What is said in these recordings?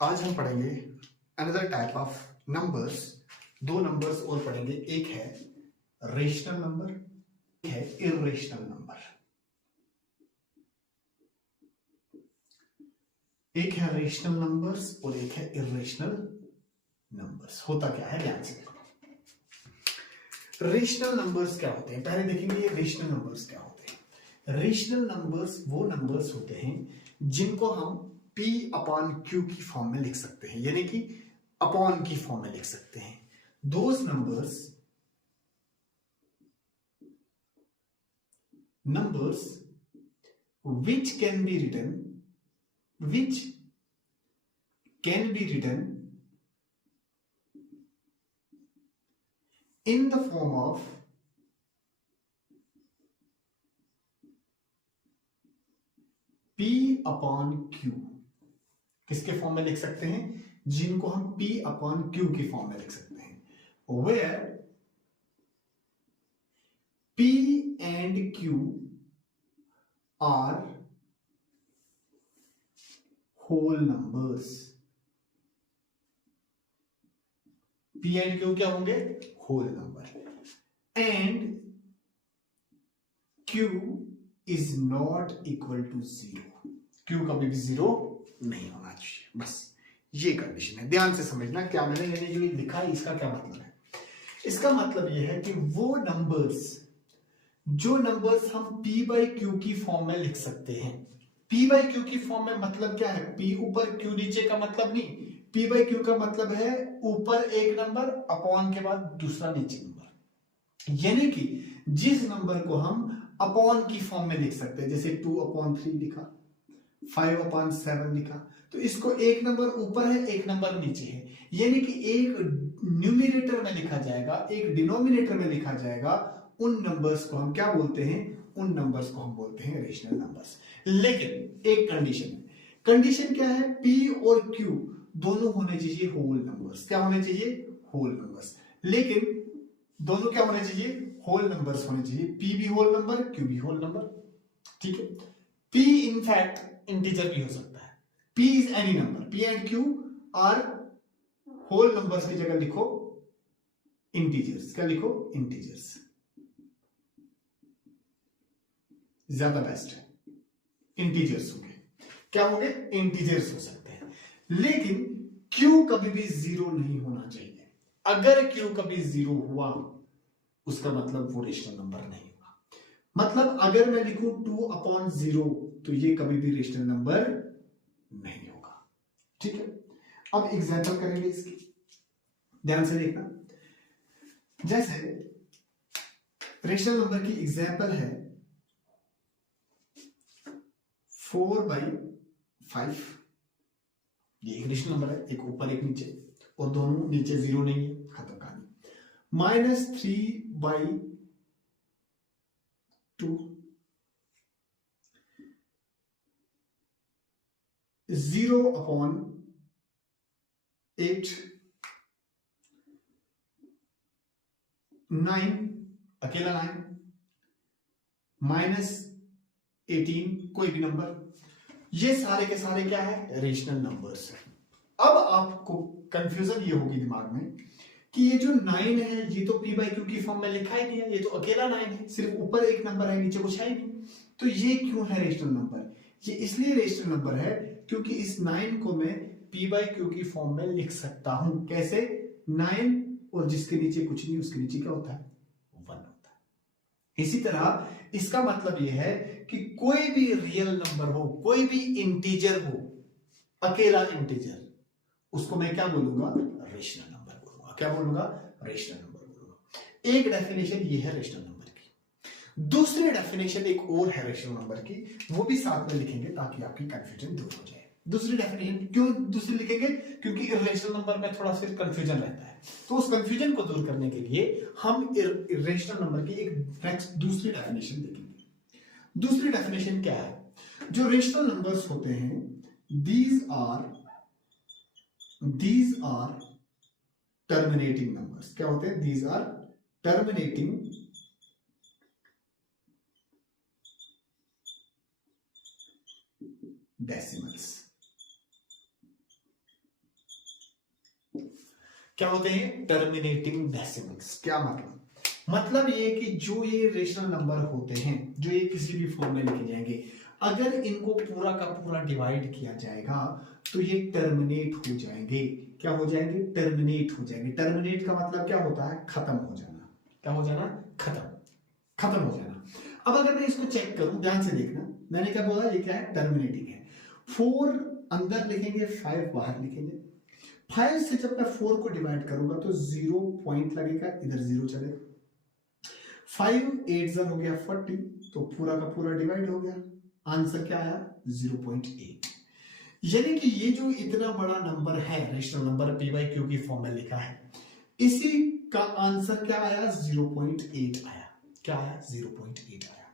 आज हम पढ़ेंगे अनदर टाइप ऑफ नंबर्स। दो नंबर्स और पढ़ेंगे, एक है रेशनल नंबर, एक है इर्रेशनल नंबर। एक है रेशनल नंबर्स और एक है इर्रेशनल नंबर्स। होता क्या है, ध्यान से देखो। रेशनल नंबर्स क्या होते हैं, पहले देखेंगे रेशनल नंबर्स क्या होते हैं। रेशनल नंबर्स वो नंबर्स होते हैं जिनको हम P अपॉन Q की फॉर्म में लिख सकते हैं, यानी कि अपॉन की फॉर्म में लिख सकते हैं। Those numbers which can be written in the form of P upon Q। किसके फॉर्म में लिख सकते हैं, जिनको हम P अपॉन Q की फॉर्म में लिख सकते हैं। Where P and Q are whole numbers। P and Q क्या होंगे, whole number. And Q is not equal to zero. Q कभी भी जीरो नहीं होना चाहिए, बस ये कंडीशन है। ध्यान से समझना, क्या मैंने यानी जो लिखा है इसका क्या मतलब है। इसका मतलब यह है कि वो नंबर्स, जो नंबर्स हम P बाई Q की फॉर्म में लिख सकते हैं। P बाई Q की फॉर्म में मतलब क्या है, P ऊपर Q नीचे का मतलब नहीं। P बाई Q का मतलब है ऊपर एक नंबर अपॉन के बाद दूसरा नीचे नंबर, यानी कि जिस नंबर को हम अपॉन की फॉर्म में लिख सकते हैं, जैसे 2 अपॉन 3 लिखा, 5 अपॉन 7 लिखा, तो इसको एक नंबर ऊपर है एक नंबर नीचे है, यानी कि एक न्यूमरेटर में लिखा जाएगा एक डिनोमिनेटर में लिखा जाएगा। उन नंबर्स को हम क्या बोलते हैं, उन नंबर्स को हम बोलते हैं रेशनल नंबर्स। लेकिन एक कंडीशन है। कंडीशन क्या है, P और Q दोनों होने चाहिए होल नंबर्स। क्या होने चाहिए, होल नंबर्स। लेकिन दोनों क्या होने चाहिए, होल नंबर्स होने चाहिए। P भी होल नंबर, Q भी होल नंबर, ठीक है। P इनफैक्ट इंटीजर भी हो सकता है। P is any number, P and Q are whole numbers की जगह लिखो इंटीजर्स। क्या लिखो, इंटीजर्स, ज्यादा बेस्ट है। इंटीजर्स होंगे, क्या होंगे, इंटीजर्स हो सकते हैं। लेकिन Q कभी भी जीरो नहीं होना चाहिए। अगर Q कभी जीरो हुआ उसका मतलब वो रेशनल नंबर नहीं होगा। मतलब अगर मैं लिखूं 2 अपॉन 0 तो ये कभी भी रेशनल नंबर नहीं होगा, ठीक है। अब एग्जांपल करेंगे इसकी, ध्यान से देखना। जैसे रेशनल नंबर की एग्जांपल है 4/5। ये एक रेशनल नंबर है, एक ऊपर एक नीचे, और दोनों नीचे जीरो नहीं है, खत्म कहानी। -3/2, 0/8, 9 अकेला 9, -18 कोई भी नंबर। ये सारे के सारे क्या है, रेशनल नंबर्स है। अब आपको कंफ्यूजन ये होगी दिमाग में कि ये जो 9 है ये तो P बाई Q की फॉर्म में लिखा ही नहीं है, ये तो अकेला 9 है, सिर्फ ऊपर एक नंबर है नीचे कुछ है ही नहीं, तो ये क्यों है रेशनल नंबर। ये इसलिए रेशनल नंबर है क्योंकि इस 9 को मैं P बाई Q की फॉर्म में लिख सकता हूं। कैसे, 9 और जिसके नीचे कुछ नहीं उसके नीचे क्या होता है, 1 होता है। इसी तरह इसका मतलब यह है कि कोई भी रियल नंबर हो, कोई भी इंटीजर हो, अकेला इंटीजर, उसको मैं क्या बोलूंगा, रेशनल नंबर बोलूंगा। क्या बोलूंगा, रेशनल नंबर बोलूंगा। एक डेफिनेशन ये है रेशनल नंबर की। दूसरी डेफिनेशन एक और है रेशनल नंबर की, वो भी साथ में लिखेंगे ताकि आपकी कंफ्यूजन दूर हो जाए। दूसरी डेफिनेशन क्यों दूसरी लिखेंगे, क्योंकि इर्रेशनल नंबर में थोड़ा सा कंफ्यूजन रहता है, तो उस कंफ्यूजन को दूर करने के लिए हम इर्रेशनल नंबर की एक नेक्स्ट दूसरी डेफिनेशन देखेंगे। दूसरी डेफिनेशन क्या है, जो रेशनल नंबर्स होते हैं, these are terminating numbers। क्या होते हैं, these are terminating decimals। क्या होते हैं? Terminating decimals. क्या मतलब ये कि जो ये रेशनल नंबर होते हैं, जो ये किसी भी फॉर्म में लिखे जाएंगे, अगर इनको पूरा का पूरा डिवाइड किया जाएगा तो ये टर्मिनेट हो जाएंगे। क्या हो जाएंगे? टर्मिनेट हो जाएंगे। टर्मिनेट का मतलब क्या होता है? खत्म हो जाना। क्या हो जाना? खत्म हो जाना। अब अगर मैं इसको चेक करूं, ध्यान से देखना, मैंने क्या बोला? ये क्या है? टर्मिनेटिंग है। 4 अंदर लिखेंगे, 5 बाहर लिखेंगे। 5 से जब मैं 4 को डिवाइड करूंगा तो 0 पॉइंट लगेगा, इधर 0 चलेगा। 5 8 हो गया 40, तो पूरा का पूरा डिवाइड हो गया। आंसर क्या आया? 0.8। यानी कि ये जो इतना बड़ा नंबर है, rational number P by Q की फॉर्म में लिखा है, इसी का आंसर क्या आया? 0.8 आया। क्या आया? 0.8 आया।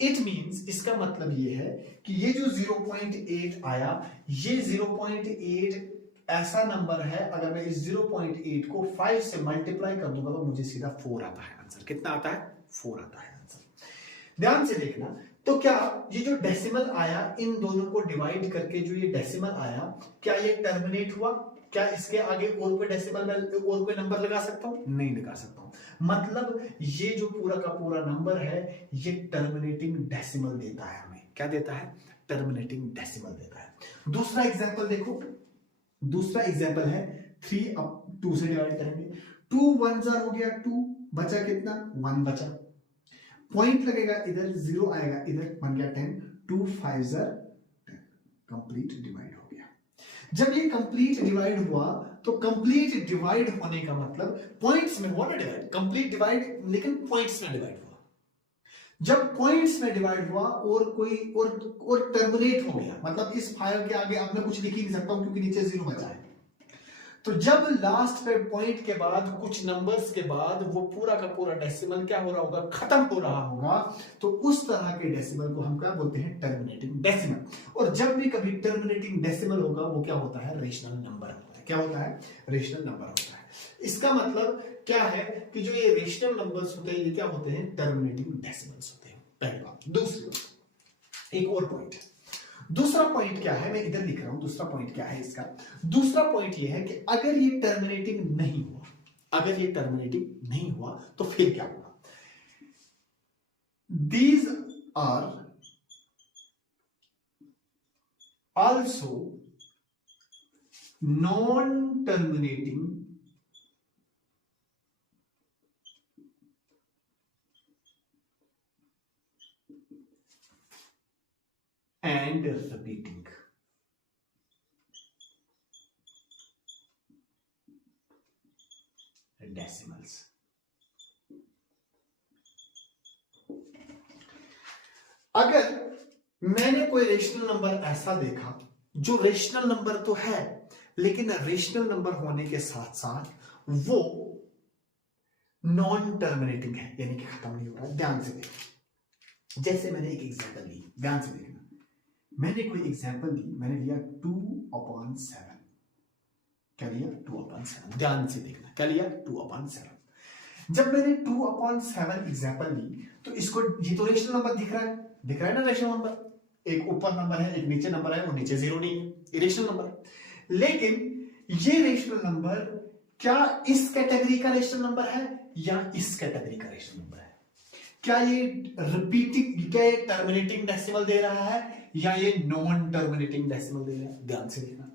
इट मींस, इसका मतलब ये है कि ये जो 0.8 आया, ये 0.8 ऐसा नंबर है, अगर मैं इस 0.8 को 5 से मल्टीप्लाई कर दूंगा तो मुझे सीधा 4 आता है आंसर। कितना आता है? 4 आता है आंसर। ध्यान से देखना, तो क्या ये जो डेसिमल आया, इन दोनों को डिवाइड करके जो ये डेसिमल आया, क्या ये टर्मिनेट हुआ? क्या इसके आगे और कोई डेसिमल में और कोई नंबर लगा सकता हूं? नहीं लगा सकता हूं। मतलब ये जो पूरा का पूरा नंबर है, ये टर्मिनेटिंग डेसिमल देता है हमें। क्या देता है? टर्मिनेटिंग डेसिमल देता है। दूसरा एग्जांपल देखो। दूसरा एग्जांपल है 3 अब 2 से डिवाइड करेंगे। 2 1 हो गया 2, बचा कितना? 1 बचा। पॉइंट लगेगा इधर, 0 आएगा इधर, बन गया 10। 2 5 10, कंप्लीट डिवाइड हो गया। जब ये कंप्लीट डिवाइड हुआ तो कंप्लीट डिवाइड होने का मतलब पॉइंट्स में हुआ ना डिवाइड, कंप्लीट डिवाइड, लेकिन पॉइंट्स में डिवाइड हुआ। जब पॉइंट्स में डिवाइड हुआ और कोई और टर्मिनेट हो गया, मतलब इस फाइल के आगे अब मैं कुछ लिख ही नहीं सकता हूं क्योंकि नीचे 0 बचा है। तो जब लास्ट पे पॉइंट के बाद कुछ नंबर्स के बाद वो पूरा का पूरा डेसिमल क्या हो रहा होगा? खत्म हो रहा होगा। तो उस तरह के डेसिमल को हम क्या बोलते हैं? Terminating decimal. और जब भी कभी टर्मिनेटिंग डेसिमल होगा, वो क्या होता है? रेशनल नंबर होता है। क्या होता है? रेशनल नंबर होता है। इसका मतलब क्या है कि जो ये रेशनल नंबर्स होते हैं, ये क्या होते हैं? टर्मिनेटिंग डेसिमल्स होते हैं। पहली बात। दूसरी बात, एक और पॉइंट है। दूसरा पॉइंट क्या है? मैं इधर लिख रहा हूं। दूसरा पॉइंट क्या है इसका? दूसरा पॉइंट ये है कि अगर ये टर्मिनेटिंग नहीं हुआ, अगर ये टर्मिनेटिंग नहीं हुआ तो फिर क्या होगा? These are also non terminating and repeating. Decimals. अगर मैंने कोई रेशनल नंबर ऐसा देखा जो रेशनल नंबर तो है, लेकिन रेशनल नंबर होने के साथ साथ वो नॉन टर्मिनेटिंग है, यानी कि खत्म नहीं हो रहा। ध्यान से देखो, जैसे मैंने एक एग्जांपल ली, ध्यान से देखना, मैंने कोई एग्जांपल ली, मैंने लिया 2/7। क्या लिया? 2/7। ध्यान से देखना, क्या लिया? 2/7। जब मैंने 2/7 एग्जांपल ली तो इसको, ये तो रेशनल नंबर दिख रहा है, दिख रहा है ना रेशनल नंबर। एक ऊपर नंबर है, एक नीचे नंबर है, वो नीचे 0 नहीं है, ये रेशनल नंबर है। लेकिन ये रेशनल नंबर क्या इस कैटेगरी का रेशनल नंबर है या इस कैटेगरी का रेशनल नंबर है? क्या ये रिपीटिंग, क्या ये टर्मिनेटिंग डेसिमल दे रहा है या ये नॉन टर्मिनेटिंग डेसिमल दे रहा है? ध्यान से देखना।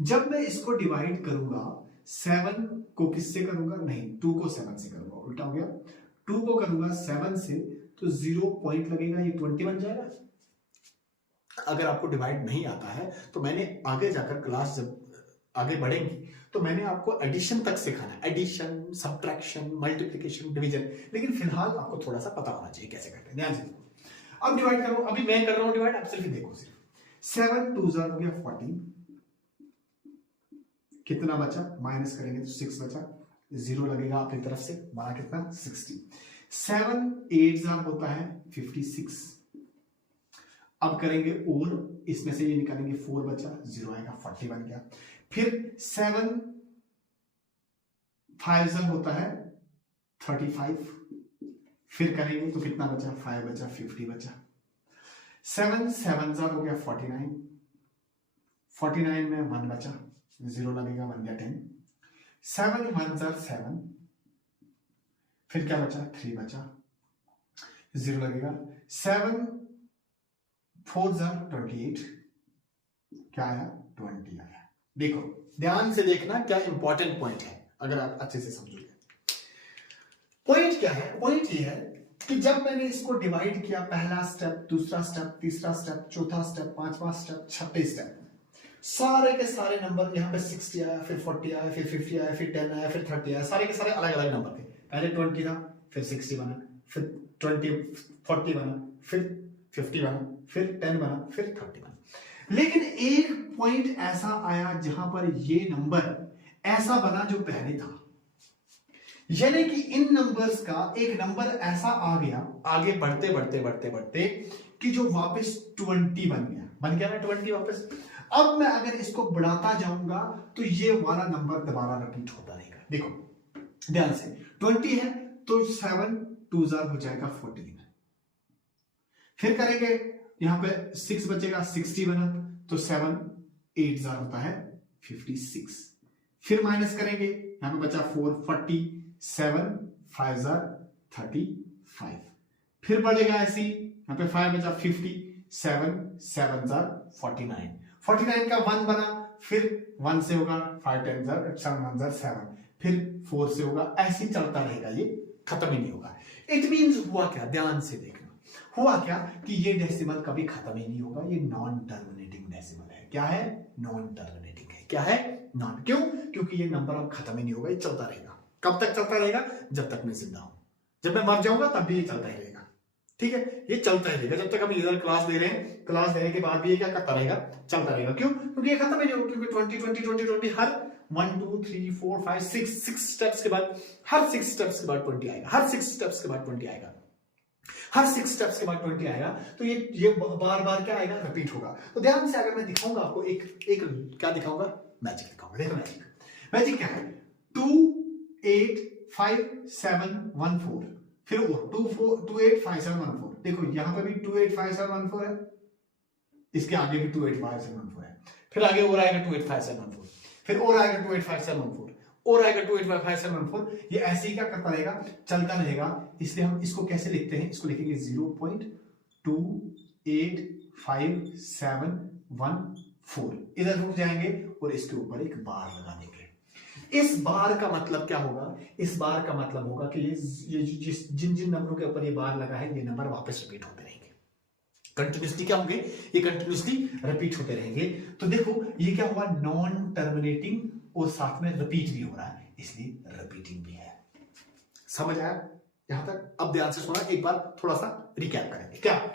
जब मैं इसको डिवाइड करूंगा, 7 को किससे करूंगा? नहीं, 2 को 7 से करूंगा, उल्टा हो गया। 2 को करूंगा 7 से तो 0 पॉइंट लगेगा, ये 20 बन जाएगा। अगर आपको डिवाइड नहीं आता है तो मैंने आगे जाकर क्लास जब आगे बढ़ेंगी तो मैंने आपको एडिशन तक सिखाना है, एडिशन, सब्ट्रैक्शन, मल्टीप्लिकेशन, डिवीजन। लेकिन फिलहाल आपको थोड़ा सा पता होना चाहिए कैसे करते हैं। ध्यान से देखो, अब डिवाइड करो, अभी मैं कर रहा हूं डिवाइड, आप सिर्फ देखो। सिर्फ 7 2 हो गया 14, कितना बचा? माइनस करेंगे तो 6 बचा, 0 लगेगा अपनी तरफ से, बना कितना? 60। 7 8 होता है 56। अब करेंगे और इसमें से ये निकालेंगे, 4 बचा, 0 आएगा, 40 बन गया। फिर 7 5 होता है 35। फिर करेंगे तो कितना बचा? 5 बचा, 50 बचा। 7 7 हो गया 49। 49 में 1 बचा, 0 लगेगा, बन गया 10। 7 1 7, फिर क्या बचा, 3 बचा, 0 लगेगा, 7 4 28, क्या आया, 20 आया। देखो ध्यान से देखना क्या इंपॉर्टेंट पॉइंट है, अगर आप अच्छे से समझोगे। पॉइंट क्या है, पॉइंट ये है कि जब मैंने इसको डिवाइड किया, पहला स्टेप, दूसरा स्टेप, तीसरा स्टेप, चौथा स्टेप, पांचवा स्टेप, छठे स्टेप, सारे के सारे नंबर यहाँ पे 60 आया, फिर 40 आया, फिर 50 आया, फिर 10 आया, फिर 30 आया, सारे के सारे अलग अलग नंबर थे। पहले 20 था, फिर 60 बना, फिर 40 बना, फिर 50 बना, फिर 10 बना, फिर 30 बना। लेकिन एक पॉइंट ऐसा आया जहां पर ये नंबर ऐसा बना जो पहले था, यानी कि इन नंबर्स का एक नंबर ऐसा आ गया आगे बढ़ते बढ़ते बढ़ते बढ़ते कि जो वापस 20 बन गया ना 20 वापस। अब मैं अगर इसको बढ़ाता जाऊंगा तो ये वाला नंबर दोबारा रिपीट होता रहेगा। देखो ध्यान से, 20 है तो 7 2 हो जाएगा 14, फिर करेंगे यहां पे 6 बचेगा, 60 बना, तो 7 8 होता है 56, फिर माइनस करेंगे, यहां पे बचा 4 40, 7 5 35, फिर बढ़ेगा ऐसी, यहां पे 5 बचा 50, 7 7 49 का 1 बना, फिर 1 से होगा 5 10 7 1 7, फिर 4 से होगा, ऐसे ही चलता रहेगा, ये खत्म ही नहीं होगा। इट मींस हुआ क्या, ध्यान से देखना, हुआ क्या कि ये डेसिमल कभी खत्म ही नहीं होगा, ये नॉन टर्मिनेटिंग डेसिमल है। क्या है, नॉन टर्मिनेटिंग है। क्या है, नॉन, क्यों, क्योंकि ये नंबर अब खत्म ही नहीं होगा, ये चलता रहेगा। कब तक चलता रहेगा, जब तक मैं जिंदा हूं, जब मैं मर जाऊंगा तब भी ये चलता ही रहेगा। ठीक है, ये चलता ही रहेगा जब तक हम इधर क्लास दे रहे हैं, क्लास देने के बाद भी ये क्या करता रहेगा, चलता रहेगा। क्यों, क्योंकि ये खत्म ही नहीं होगा, क्योंकि 20 20 20 20 हर 1 2 3 4 5 6 स्टेप्स के बाद, हर 6 स्टेप्स के बाद 20 आएगा, हर 6 स्टेप्स के बाद 20 आएगा, हर 6 स्टेप्स के बाद 20 आएगा। तो ये बार बार क्या आएगा, रिपीट होगा। तो ध्यान से अगर मैं दिखाऊंगा आपको, एक क्या दिखाऊंगा, मैजिक दिखाऊंगा। देखो मैजिक क्या है, 2 8 5 7 1 4, फिर 2 8 5 7 1 4। देखो यहां पे भी 2 8 5 7 1 4 है, इसके आगे भी 2 8 5 7 1 4 है, फिर आगे और आएगा 2 8 5 7 1 4, फिर और आएगा 2 8 5 7 1 4, और आएगा 2 8 5 7 1 4। ये ऐसे ही क्या करता रहेगा, चलता रहेगा। इसलिए हम इसको कैसे लिखते हैं, इसको लिखेंगे 0.285714। इधर रुक जाएंगे और इसके ऊपर एक बार लगा देंगे। इस बार का मतलब क्या होगा, इस बार का मतलब होगा कि ये जिन नंबरों के ऊपर ये बार लगा है, ये नंबर वापस रिपीट होते रहेंगे। कंटिन्यूसली क्या होंगे, ये कंटिन्यूसली रिपीट होते रहेंगे। तो देखो ये क्या हुआ, नॉन टर्मिनेटिंग और साथ में रिपीट भी हो रहा है, इसलिए रिपीटिंग भी है। समझ आया यहां तक? अब ध्यान से सुना, एक बार थोड़ा सा रिकैप करेंगे। क्या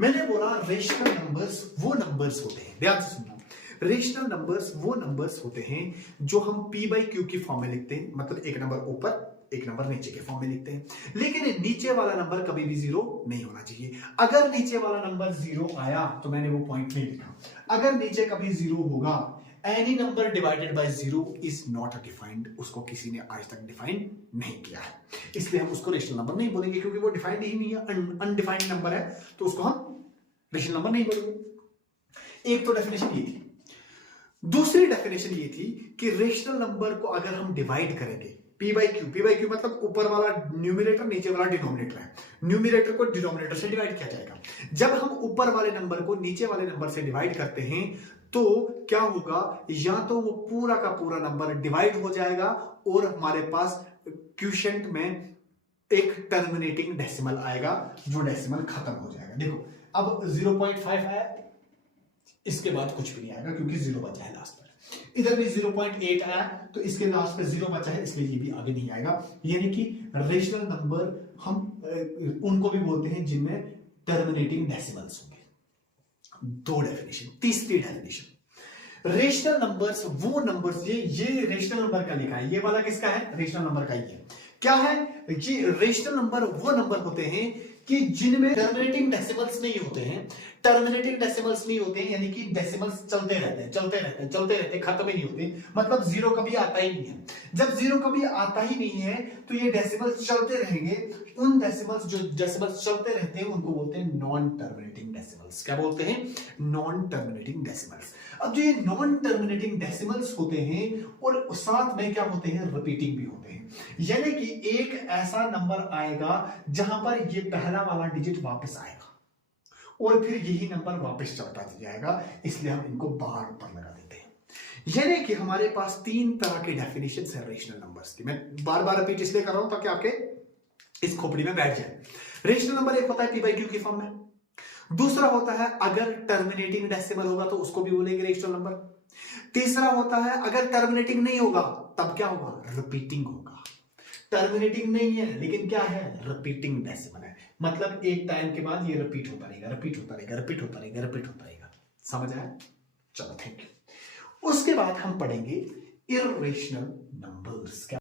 मैंने बोला, रेशनल नंबर्स वो नंबर्स होते हैं, ध्यान से सुनना, रेशनल नंबर्स वो नंबर्स होते हैं जो हम p/q की फॉर्म में लिखते हैं, मतलब एक नंबर ऊपर एक नंबर नीचे के फॉर्म में लिखते हैं। लेकिन नीचे वाला नंबर कभी भी 0 नहीं होना चाहिए। अगर नीचे वाला नंबर 0 आया तो मैंने वो पॉइंट नहीं लिखा। अगर नीचे कभी 0 होगा, any number divided by 0 is not defined, उसको किसी ने आज तक डिफाइन नहीं किया है, इसलिए हम उसको रेशनल नंबर नहीं बोलेंगे, क्योंकि वो डिफाइंड ही नहीं है, अनडिफाइंड नंबर है, तो उसको हम रेशनल नंबर नहीं बोलेंगे। एक तो डेफिनेशन ये थी। दूसरी डेफिनेशन ये थी कि रेशनल नंबर को अगर हम डिवाइड करेंगे, p/q मतलब ऊपर वाला न्यूमरेटर, नीचे वाला डिनोमिनेटर है, न्यूमरेटर को डिनोमिनेटर से डिवाइड किया जाएगा। जब हम ऊपर वाले नंबर को नीचे वाले नंबर से डिवाइड करते हैं तो क्या होगा, या तो वो पूरा का पूरा नंबर डिवाइड हो जाएगा और हमारे पास क्वोशिएंट में एक टर्मिनेटिंग डेसिमल आएगा, जो डेसिमल खत्म हो जाएगा। देखो अब 0.5 आया, इसके बाद कुछ भी नहीं आएगा क्योंकि 0 बचा है लास्ट पर। इधर भी 0.8 आया तो इसके लास्ट पे 0 बचा है, इसलिए ये भी आगे नहीं आएगा। यानी कि रेशनल नंबर हम उनको भी बोलते हैं जिनमें टर्मिनेटिंग डेसिमल्स होंगे। दो डेफिनेशन। तीसरी डेफिनेशन, रेशनल नंबर्स वो नंबर्स, ये रेशनल नंबर का लिखा है, ये वाला किसका है, रेशनल नंबर का ही है। क्या है ये रेशनल नंबर, वो नंबर होते हैं कि जिनमें टर्मिनेटिंग डेसिमल्स नहीं होते हैं। टर्मिनेटिंग डेसिमल्स नहीं होते, यानी कि डेसिमल्स चलते रहते हैं, चलते रहते हैं, चलते रहते हैं, खत्म ही नहीं होते, मतलब जीरो कभी आता ही नहीं है। जब जीरो कभी आता ही नहीं है तो ये डेसिमल्स चलते रहेंगे। उन डेसिमल्स जो डेसिमल्स चलते रहते हैं उनको बोलते हैं नॉन टर्मिनेटिंग डेसिमल्स। क्या बोलते हैं? Non terminating decimals. अब जो ये नॉन टर्मिनेटिंग डेसिमल्स होते हैं और साथ में क्या होते हैं? रिपीटिंग भी होते हैं। यानी कि एक ऐसा नंबर आएगा जहां पर ये पहला वाला डिजिट वापस आएगा और फिर यही नंबर वापस चलता जाएगा, इसलिए हम इनको बार पर लगा देते हैं। यानी कि हमारे पास तीन तरह के डेफिनेशंस है रेशनल नंबर्स की। मैं बार बार रिपीट इसलिए कर रहा हूं ताकि आपके इस खोपड़ी में बैठ जाए। रेशनल नंबर एक होता है पी बाई क्यू की फॉर्म में, दूसरा होता है अगर टर्मिनेटिंग डेसिमल होगा तो उसको भी बोलेंगे रेशनल नंबर, तीसरा होता है अगर टर्मिनेटिंग नहीं होगा तब क्या होगा? रिपीटिंग होगा। टर्मिनेटिंग नहीं है लेकिन क्या है? रिपीटिंग डेसिमल है, मतलब एक टाइम के बाद ये रिपीट होता रहेगा, रिपीट होता रहेगा, रिपीट होता रहेगा, रिपीट होता रहेगा। समझ आया? चलो थैंक यू। उसके बाद हम पढ़ेंगे इर्रेशनल नंबर्स।